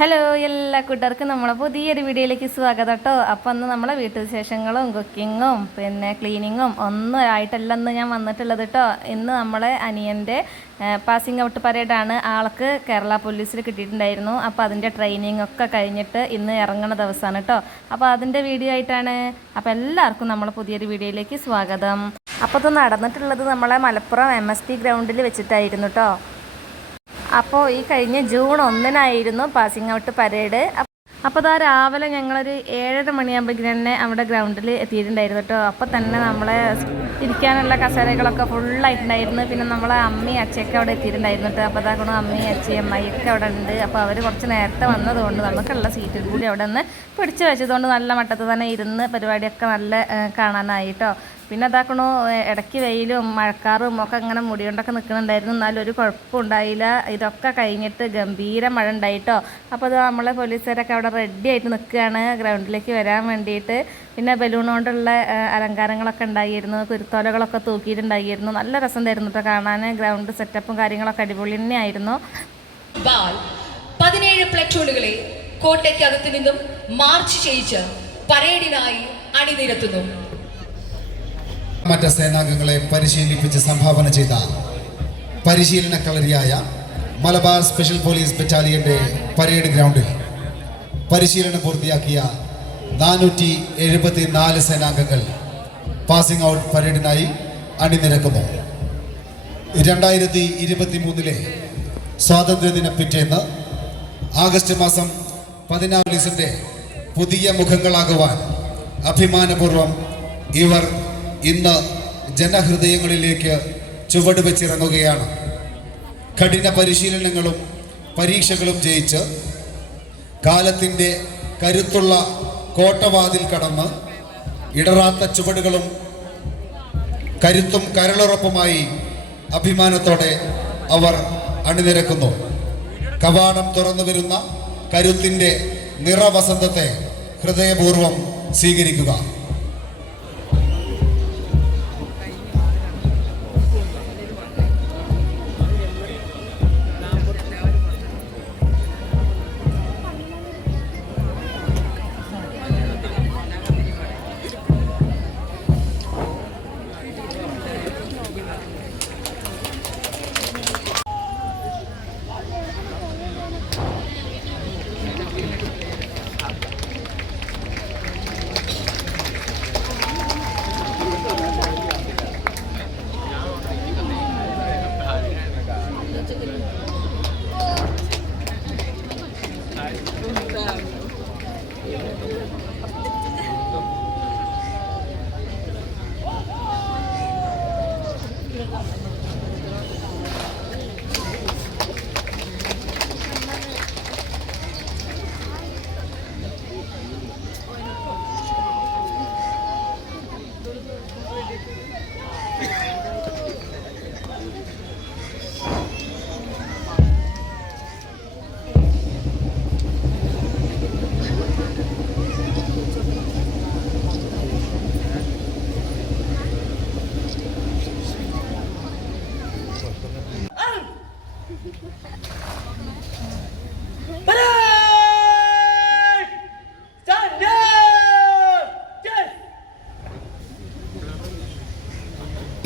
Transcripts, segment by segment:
Hello എല്ലാ കൂട്ടുകാർക്കും നമ്മളെ പുതിയൊരു വീഡിയോയിലേക്ക് സ്വാഗതം കേട്ടോ. അപ്പം അന്ന് നമ്മളെ വീട്ടുവിശേഷങ്ങളും കുക്കിങ്ങും പിന്നെ ക്ലീനിങ്ങും ഒന്നും ആയിട്ടല്ല ഇന്ന് ഞാൻ വന്നിട്ടുള്ളത് കേട്ടോ. ഇന്ന് നമ്മളെ അനിയൻ്റെ പാസിംഗ് ഔട്ട് പരേഡാണ്. ആൾക്ക് കേരള പോലീസിൽ കിട്ടിയിട്ടുണ്ടായിരുന്നു. അപ്പോൾ അതിൻ്റെ ട്രെയിനിങ് ഒക്കെ കഴിഞ്ഞിട്ട് ഇന്ന് ഇറങ്ങുന്ന ദിവസമാണ് കേട്ടോ. അപ്പോൾ അതിൻ്റെ വീഡിയോ ആയിട്ടാണ്. അപ്പോൾ എല്ലാവർക്കും നമ്മളെ പുതിയൊരു വീഡിയോയിലേക്ക് സ്വാഗതം. അപ്പോൾ ഇത് നടന്നിട്ടുള്ളത് നമ്മളെ മലപ്പുറം MST ഗ്രൗണ്ടിൽ വെച്ചിട്ടായിരുന്നു കേട്ടോ. അപ്പോൾ ഈ കഴിഞ്ഞ ജൂൺ 1-നായിരുന്നു പാസിംഗ് ഔട്ട് പരേഡ്. അപ്പോൾ അതാ രാവിലെ ഞങ്ങളൊരു 7:30 മണിയാകുമ്പോഴേക്കും തന്നെ അവിടെ ഗ്രൗണ്ടിൽ എത്തിയിട്ടുണ്ടായിരുന്നു കേട്ടോ. അപ്പോൾ തന്നെ നമ്മളെ ഇരിക്കാനുള്ള കസേരകളൊക്കെ ഫുള്ളായിട്ടുണ്ടായിരുന്നു. പിന്നെ നമ്മളെ അമ്മയും അച്ഛയൊക്കെ അവിടെ എത്തിയിട്ടുണ്ടായിരുന്നു കേട്ടോ. അപ്പോൾ അതാക്കണം അമ്മയും അച്ഛയും അമ്മയൊക്കെ അവിടെ ഉണ്ട്. അപ്പോൾ അവർ കുറച്ച് നേരത്തെ വന്നതുകൊണ്ട് നമുക്കുള്ള സീറ്റിൽ കൂടി അവിടെ നിന്ന് പിടിച്ചു വെച്ചതുകൊണ്ട് നല്ല മട്ടത്ത് തന്നെ ഇരുന്ന് പരിപാടിയൊക്കെ നല്ല കാണാനായി കേട്ടോ. പിന്നെ അതാക്കണു ഇടയ്ക്ക് വെയിലും മഴക്കാറും ഒക്കെ ഇങ്ങനെ മുടികൊണ്ടൊക്കെ നിൽക്കുന്നുണ്ടായിരുന്നു. എന്നാലും ഒരു കുഴപ്പമുണ്ടായില്ല. ഇതൊക്കെ കഴിഞ്ഞിട്ട് ഗംഭീര മഴ ഉണ്ടായിട്ടോ. അപ്പോൾ അത് നമ്മളെ പോലീസുകാരൊക്കെ അവിടെ റെഡി ആയിട്ട് നിൽക്കുകയാണ് ഗ്രൗണ്ടിലേക്ക് വരാൻ വേണ്ടിയിട്ട്. പിന്നെ ബലൂൺ കൊണ്ടുള്ള അലങ്കാരങ്ങളൊക്കെ ഉണ്ടായിരുന്നു, കുരുത്തോലകളൊക്കെ തൂക്കിയിട്ടുണ്ടായിരുന്നു. നല്ല രസം തരുന്നു കേട്ടോ കാണാൻ. ഗ്രൗണ്ട് സെറ്റപ്പും കാര്യങ്ങളൊക്കെ അടിപൊളി തന്നെയായിരുന്നു. 17 പ്ലറ്റൂണുകളെ കോട്ടയ്ക്കകത്ത് നിന്നും മാർച്ച് ചെയ്യിച്ച് പരേഡിനായി അണിനിരത്തുന്നു. മറ്റ് സേനാംഗങ്ങളെ പരിശീലിപ്പിച്ച് സംഭാവന ചെയ്ത പരിശീലന കളരിയായ മലബാർ സ്പെഷ്യൽ പോലീസ് ബറ്റാലിയന്റെ പരേഡ് ഗ്രൗണ്ടിൽ പരിശീലനം പൂർത്തിയാക്കിയ 474 സേനാംഗങ്ങൾ പാസിംഗ് ഔട്ട് പരേഡിനായി അണിനിരക്കുന്നു. 2023 സ്വാതന്ത്ര്യദിന പിറ്റേന്ന് ആഗസ്റ്റ് മാസം 14 പുതിയ മുഖങ്ങളാകുവാൻ അഭിമാനപൂർവം ഇവർ ഇന്ന് ജനഹൃദയങ്ങളിലേക്ക് ചുവട് വെച്ചിറങ്ങുകയാണ്. കഠിന പരിശീലനങ്ങളും പരീക്ഷകളും ജയിച്ച് കാലത്തിൻ്റെ കരുത്തുള്ള കോട്ടവാതിൽ കടന്ന് ഇടറാത്ത ചുവടുകളും കരുത്തും കരളുറപ്പുമായി അഭിമാനത്തോടെ അവർ അണിനിരക്കുന്നു. കവാടം തുറന്നു വരുന്ന കരുത്തിൻ്റെ നിറവസന്തത്തെ ഹൃദയപൂർവ്വം സ്വീകരിക്കുക.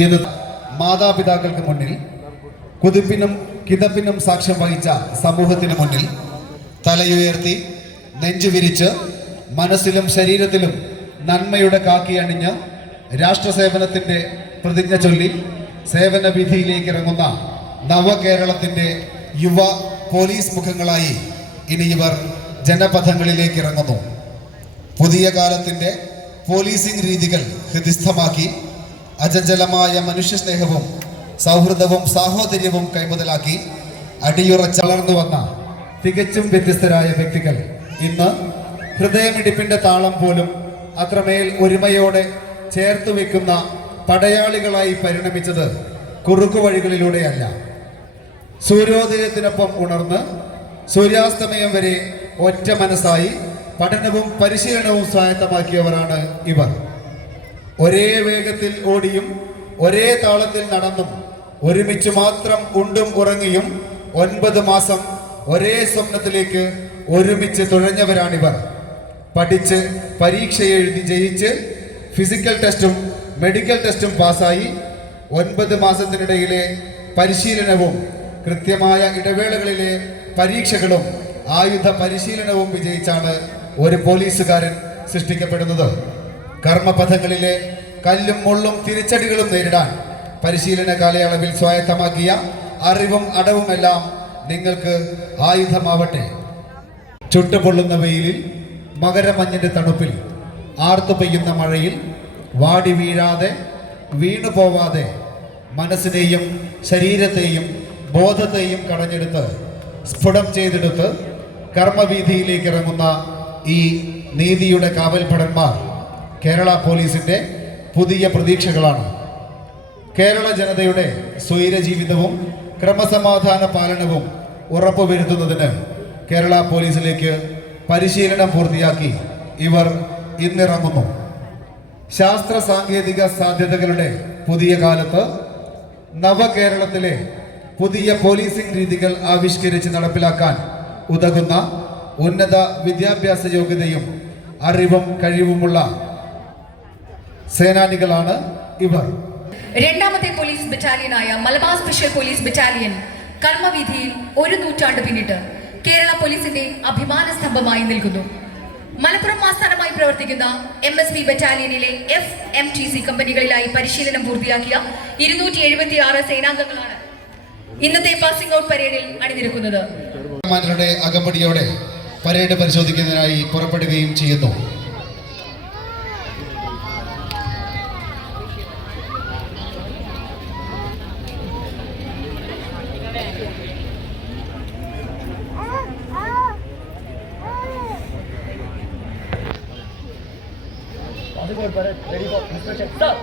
ഇത് മാതാപിതാക്കൾക്ക് മുന്നിൽ കുതിപ്പിനും കിതപ്പിനും സാക്ഷ്യം വഹിച്ച സമൂഹത്തിന് മുന്നിൽ തലയുയർത്തി നെഞ്ചുവിരിച്ച് മനസ്സിലും ശരീരത്തിലും നന്മയുടെ കാക്കി അണിഞ്ഞ് രാഷ്ട്രസേവനത്തിൻ്റെ പ്രതിജ്ഞ ചൊല്ലി സേവന വിധിയിലേക്ക് ഇറങ്ങുന്ന നവകേരളത്തിൻ്റെ യുവ പോലീസ് മുഖങ്ങളായി ഇനി ഇവർ ജനപഥങ്ങളിലേക്ക് ഇറങ്ങുന്നു. പുതിയ കാലത്തിൻ്റെ പോലീസിംഗ് രീതികൾ ഹൃദിസ്ഥമാക്കി അചഞ്ചലമായ മനുഷ്യസ്നേഹവും സൗഹൃദവും സാഹോദര്യവും കൈമുതലാക്കി അടിയുറച്ചളർന്നു വന്ന തികച്ചും വ്യത്യസ്തരായ വ്യക്തികൾ ഇന്ന് ഹൃദയമിടിപ്പിൻ്റെ താളം പോലും അത്രമേൽ ഒരുമയോടെ ചേർത്ത് വെക്കുന്ന പടയാളികളായി പരിണമിച്ചത് കുറുക്കുവഴികളിലൂടെയല്ല. സൂര്യോദയത്തിനൊപ്പം ഉണർന്ന് സൂര്യാസ്തമയം വരെ ഒറ്റ മനസ്സായി പഠനവും പരിശീലനവും സ്വായത്തമാക്കിയവരാണ് ഇവർ. ഒരേ വേഗത്തിൽ ഓടിയും ഒരേ താളത്തിൽ നടന്നും ഒരുമിച്ച് മാത്രം ഉണ്ടും ഉറങ്ങിയും 9 മാസം ഒരേ സ്വപ്നത്തിലേക്ക് ഒരുമിച്ച് തുഴഞ്ഞവരാണിവർ. പഠിച്ച് പരീക്ഷ എഴുതി ജയിച്ച് ഫിസിക്കൽ ടെസ്റ്റും മെഡിക്കൽ ടെസ്റ്റും പാസ്സായി 9 മാസത്തിനിടയിലെ പരിശീലനവും കൃത്യമായ ഇടവേളകളിലെ പരീക്ഷകളും ആയുധ പരിശീലനവും വിജയിച്ചാണ് ഒരു പോലീസുകാരൻ സൃഷ്ടിക്കപ്പെടുന്നത്. കർമ്മപഥങ്ങളിലെ കല്ലും മുള്ളും തിരിച്ചടികളും നേരിടാൻ പരിശീലന കാലയളവിൽ സ്വായത്തമാക്കിയ അറിവും അടവുമെല്ലാം നിങ്ങൾക്ക് ആയുധമാവട്ടെ. ചുട്ടുപൊള്ളുന്ന വെയിലിൽ, മകരമഞ്ഞിന്റെ തണുപ്പിൽ, ആർത്തു പെയ്യുന്ന മഴയിൽ വാടി വീഴാതെ, വീണു പോവാതെ മനസ്സിനെയും ശരീരത്തെയും ബോധത്തെയും കടഞ്ഞെടുത്ത് സ്ഫുടം ചെയ്തെടുത്ത് കർമ്മവീതിയിലേക്ക് ഇറങ്ങുന്ന ഈ നീതിയുടെ കാവൽഭടന്മാർ കേരള പോലീസിന്റെ പുതിയ പ്രതീക്ഷകളാണ്. കേരള ജനതയുടെ സ്വൈരജീവിതവും ക്രമസമാധാന പാലനവും ഉറപ്പുവരുത്തുന്നതിന് കേരള പോലീസിലേക്ക് പരിശീലനം പൂർത്തിയാക്കി ഇവർ ഇന്നിറങ്ങുന്നു. ശാസ്ത്ര സാങ്കേതിക സാധ്യതകളുടെ പുതിയ കാലത്ത് നവകേരളത്തിലെ പുതിയ പോലീസിംഗ് രീതികൾ ആവിഷ്കരിച്ച് നടപ്പിലാക്കാൻ ഉതകുന്ന ഉന്നത വിദ്യാഭ്യാസ യോഗ്യതയും അറിവും കഴിവുമുള്ള സേനാനികളാണ് ഇവർ. രണ്ടാമത്തെ പോലീസ് ബറ്റാലിയനായ മലബാർ സ്പെഷ്യൽ പോലീസ് ബറ്റാലിയൻ കർമ്മവീതിയിൽ 1 നൂറ്റാണ്ട് പിന്നിട്ട് കേരള പോലീസിന്റെ അഭിമാന സ്തംഭമായി നിൽക്കുന്നു. മലപ്പുറം ആസ്ഥാനമായി പ്രവർത്തിക്കുന്ന MSP ബറ്റാലിയനിലെ FMTC കമ്പനികളിലായി പരിശീലനം പൂർത്തിയാക്കിയ 276 സേനാംഗങ്ങളാണ് ഇന്നത്തെ പാസിംഗ് ഔട്ട് പരേഡിൽ അണിനിരക്കുന്നത്. കമാൻഡറുടെ അകമ്പടിയോടെ പരേഡ് പരിശോധിക്കുന്നതിനായി പുറപ്പെടുകയും ചെയ്യുന്നു. Ready for inspection. Stop.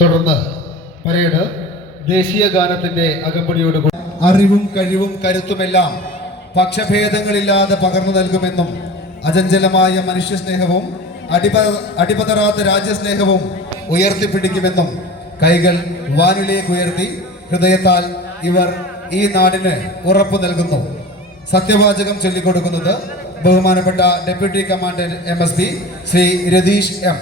തുടർന്ന് പരേഡ് ദേശീയ ഗാനത്തിന്റെ അകമ്പടിയോടുകൂടി അറിവും കഴിവും കരുത്തുമെല്ലാം പക്ഷഭേദങ്ങളില്ലാതെ പകർന്നു നൽകുമെന്നും അചഞ്ചലമായ മനുഷ്യസ്നേഹവും അടിപതറാത്ത രാജ്യസ്നേഹവും ഉയർത്തിപ്പിടിക്കുമെന്നും കൈകൾ വാനിലേക്ക് ഉയർത്തി ഹൃദയത്താൽ ഇവർ ഈ നാടിന് ഉറപ്പു നൽകുന്നു. സത്യവാചകം ചൊല്ലിക്കൊടുക്കുന്നത് ബഹുമാനപ്പെട്ട deputy commandant MSP Shri Ratheesh M.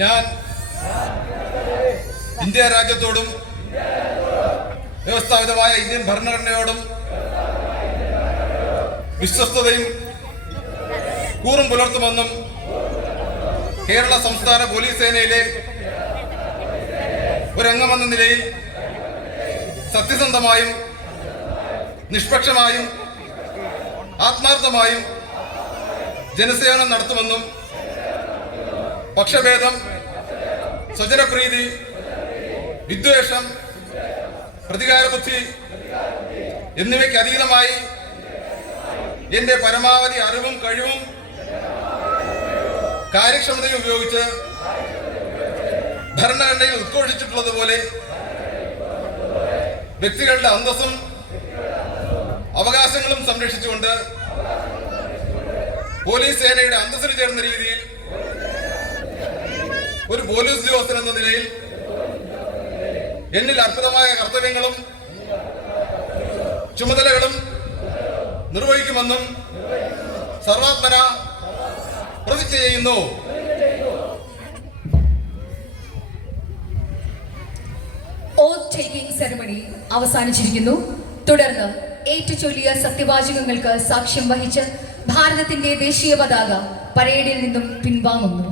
ഞാൻ ഇന്ത്യ രാജ്യത്തോടും വ്യവസ്ഥാപിതമായ ഇന്ത്യൻ ഭരണഘടനയോടും വിശ്വസ്തതയും കൂറും പുലർത്തുമെന്നും കേരള സംസ്ഥാന പോലീസ് സേനയിലെ ഒരംഗമെന്ന നിലയിൽ സത്യസന്ധമായും നിഷ്പക്ഷമായും ആത്മാർത്ഥമായും ജനസേവനം നടത്തുമെന്നും പക്ഷഭേദം, സ്വജനപ്രീതി, വിദ്വേഷം, പ്രതികാരബുദ്ധി എന്നിവയ്ക്ക് അതീതമായി എന്റെ പരമാവധി അറിവും കഴിവും കാര്യക്ഷമതയും ഉപയോഗിച്ച് ഭരണഘടനയിൽ ഉദ്ഘോഷിച്ചിട്ടുള്ളതുപോലെ വ്യക്തികളുടെ അന്തസ്സും അവകാശങ്ങളും സംരക്ഷിച്ചുകൊണ്ട് പോലീസ് സേനയുടെ അന്തസ്സിന് ചേർന്ന രീതിയിൽ ഒരു പോലീസ് ഉദ്യോഗസ്ഥൻ എന്ന നിലയിൽ എന്നിൽ അർപ്പിതമായ കർത്തവ്യങ്ങളും ചുമതലകളും നിർവഹിക്കുമെന്നും സർവാത്മന പ്രതിജ്ഞ ചെയ്യുന്നു. ഓത്ത് ടേക്കിംഗ് സെറമണി അവസാനിച്ചിരിക്കുന്നു. തുടർന്ന് ഏറ്റുചൊല്ലിയ സത്യവാചകങ്ങൾക്ക് സാക്ഷ്യം വഹിച്ച് ഭാരതത്തിന്റെ ദേശീയ പതാക പരേഡിൽ നിന്നും പിൻവാങ്ങുന്നു.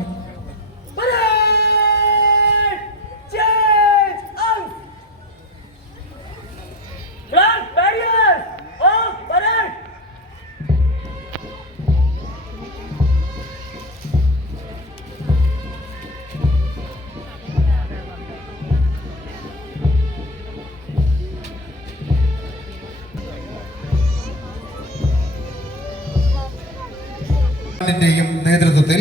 നേതൃത്വത്തിൽ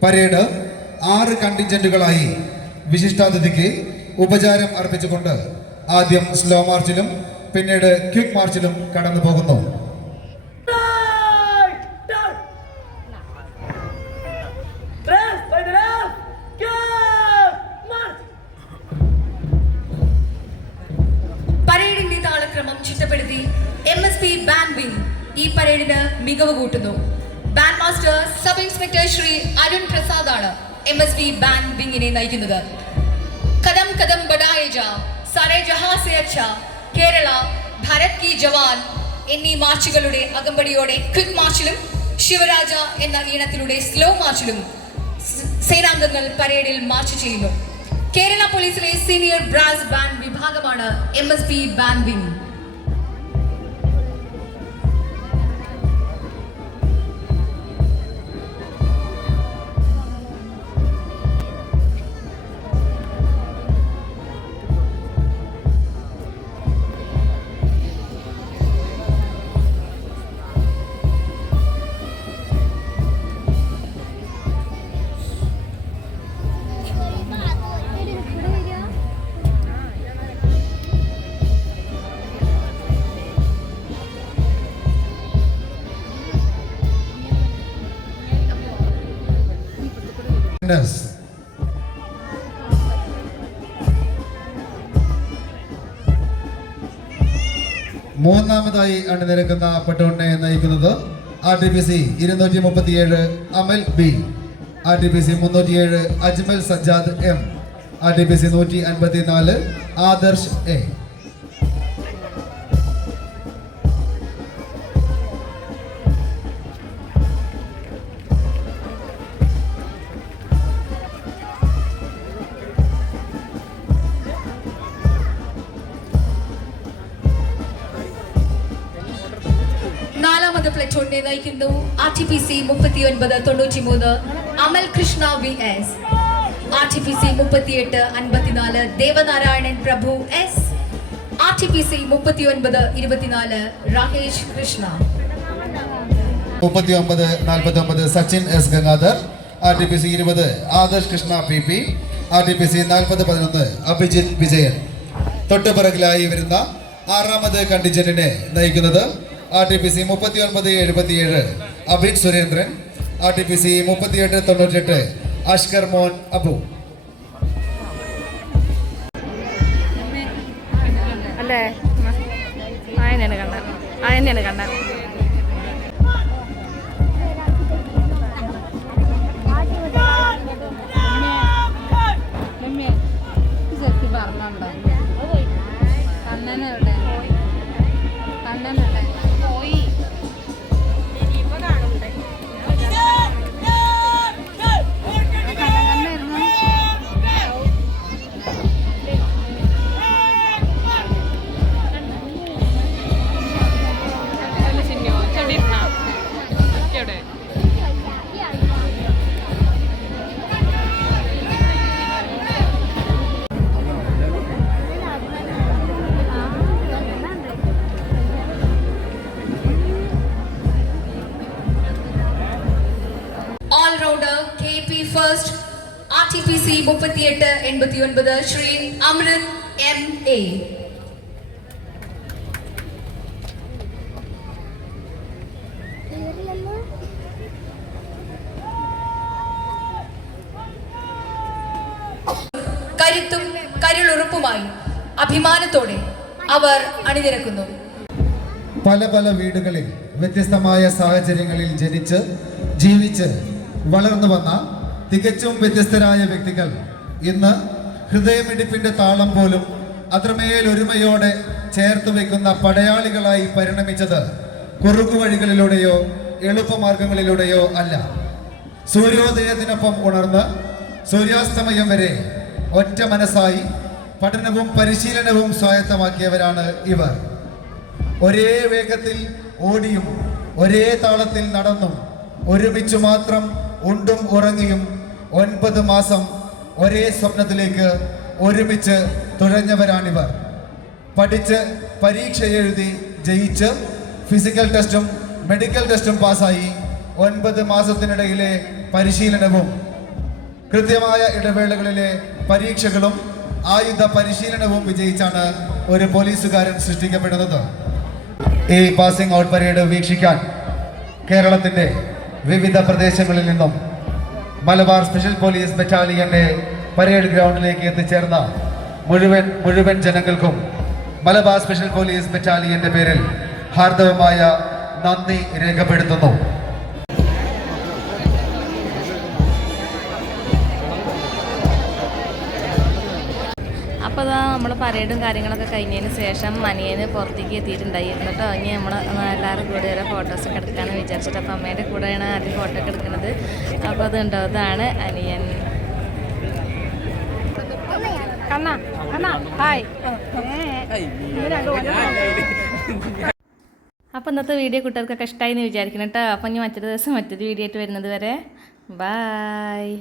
പരേഡ് 6 കണ്ടിൻജന്റുകളായി വിശിഷ്ടാതിഥിക്ക് ഉപചാരം അർപ്പിച്ചുകൊണ്ട് ആദ്യം സ്ലോ മാർച്ചിലും പിന്നീട് ക്വിക്ക് മാർച്ചിലും കടന്നു പോകുന്നു. പരേഡിന്റെ താളക്രമം ചിട്ടപ്പെടുത്തി MSP ബാൻഡ് വിംഗ് ഈ പരേഡിന് മികവ് കൂട്ടുന്നു. Band master sub inspector Shri Arun Prasad ആണ് MSP ബാൻഡ് വിങ്ങിനെ നയിക്കുന്നത്. കദം കദം ബഡായേ ജാ, സാരേ ജഹാ സേ അച്ഛാ, കേരള, ഭാരത് കി ജവാൻ എന്നീ മാർച്ചുകളുടെ അകമ്പടിയോടെ ക്വിക്ക് മാർച്ചിലും ശിവരാജ എന്ന ഈണത്തിലൂടെ സ്ലോ മാർച്ചിലും സേനാംഗങ്ങൾ പരേഡിൽ മാർച്ച് ചെയ്യുന്നു. കേരള പോലീസിലെ സീനിയർ ബ്രാസ് ബാൻഡ് വിഭാഗമാണ് MSP ബാൻഡ് വിംഗ്. മൂന്നാമതായി അണിനിരക്കുന്ന പട്ടോണിനെ നയിക്കുന്നത് RTPC 237 Amal B, RTPC 307 Ajmal Sajjad M, RTPC 154 Adarsh A. നാലാമത് പ്ലറ്റോണിനെ നയിക്കുന്നു RTPC 3993 അമൽ കൃഷ്ണ VS, RTPC 3854 ദേവനാരായണൻ പ്രഭു S, RTPC 3924 Rakesh Krishna, 3949 Sachin S Gangadhar, RTPC 20 Adarsh Krishna PP, RTPC 4011 Abhijith Vijayan. തൊട്ടുപിറകിലായി വരുന്ന ആറാമത് കണ്ടിജന്റിനെ നയിക്കുന്നത് RTPC 3977 അഭിത് സുരേന്ദ്രൻ, RTPC 3898 അഷ്കർ മോൻ അബു. അല്ലേ ആയനെയാണ് കണ്ട ആയനെയാണ് കണ്ട ഫസ്റ്റ് RTPC 3889 ശ്രീ അമൃത് MA. കരുത്തും കരുളുറപ്പുമായി അഭിമാനത്തോടെ അവർ അണിനിരക്കുന്നു. പല പല വീടുകളിൽ വ്യത്യസ്തമായ സാഹചര്യങ്ങളിൽ ജനിച്ച് ജീവിച്ച് വളർന്നു വന്ന തികച്ചും വ്യത്യസ്തരായ വ്യക്തികൾ ഇന്ന് ഹൃദയമിടിപ്പിന്റെ താളം പോലും അത്രമേൽ ഒരുമയോടെ ചേർത്ത് വെക്കുന്ന പടയാളികളായി പരിണമിച്ചത് കുറുകുവഴികളിലൂടെയോ എളുപ്പമാർഗങ്ങളിലൂടെയോ അല്ല. സൂര്യോദയത്തിനൊപ്പം ഉണർന്ന് സൂര്യാസ്തമയം വരെ ഒറ്റ മനസ്സായി പഠനവും പരിശീലനവും സ്വായത്തമാക്കിയവരാണ് ഇവർ. ഒരേ വേഗത്തിൽ ഓടിയും ഒരേ താളത്തിൽ നടന്നും ഒരുമിച്ചു മാത്രം ഉണ്ടും ഉറങ്ങിയും 9 മാസം ഒരേ സ്വപ്നത്തിലേക്ക് ഒരുമിച്ച് തുഴഞ്ഞവരാണിവർ. പഠിച്ച് പരീക്ഷ എഴുതി ജയിച്ച് ഫിസിക്കൽ ടെസ്റ്റും മെഡിക്കൽ ടെസ്റ്റും പാസ്സായി 9 മാസത്തിനിടയിലെ പരിശീലനവും കൃത്യമായ ഇടവേളകളിലെ പരീക്ഷകളും ആയുധ പരിശീലനവും വിജയിച്ചാണ് ഒരു പോലീസുകാരൻ സൃഷ്ടിക്കപ്പെടുന്നത്. ഈ പാസിംഗ് ഔട്ട് പരേഡ് വീക്ഷിക്കാൻ കേരളത്തിൻ്റെ വിവിധ പ്രദേശങ്ങളിൽ നിന്നും മലബാർ സ്പെഷ്യൽ പോലീസ് ബറ്റാലിയന്റെ പരേഡ് ഗ്രൗണ്ടിലേക്ക് എത്തിച്ചേർന്ന മുഴുവൻ ജനങ്ങൾക്കും മലബാർ സ്പെഷ്യൽ പോലീസ് ബറ്റാലിയന്റെ പേരിൽ ഹാർദവമായ നന്ദി രേഖപ്പെടുത്തുന്നു. അപ്പോൾ അതാ നമ്മൾ പരേഡും കാര്യങ്ങളൊക്കെ കഴിഞ്ഞതിന് ശേഷം അനിയന് പുറത്തേക്ക് എത്തിയിട്ടുണ്ടായിരുന്നു കേട്ടോ. ഇനി നമ്മൾ എല്ലാവരും കൂടെ വരെ ഫോട്ടോസൊക്കെ എടുക്കാമെന്ന് വിചാരിച്ചിട്ട് അപ്പം അമ്മേൻ്റെ കൂടെയാണ് ആദ്യം ഫോട്ടോ ഒക്കെ എടുക്കുന്നത്. അപ്പോൾ അതുണ്ടോ, ഇതാണ് അനിയൻ. അപ്പോൾ ഇന്നത്തെ വീഡിയോ കുട്ടികൾക്കൊക്കെ ഇഷ്ടമായി എന്ന് വിചാരിക്കണം കേട്ടോ. അപ്പം ഇനി മറ്റൊരു ദിവസം മറ്റൊരു വീഡിയോ ആയിട്ട് വരുന്നത് വരെ ബായ്.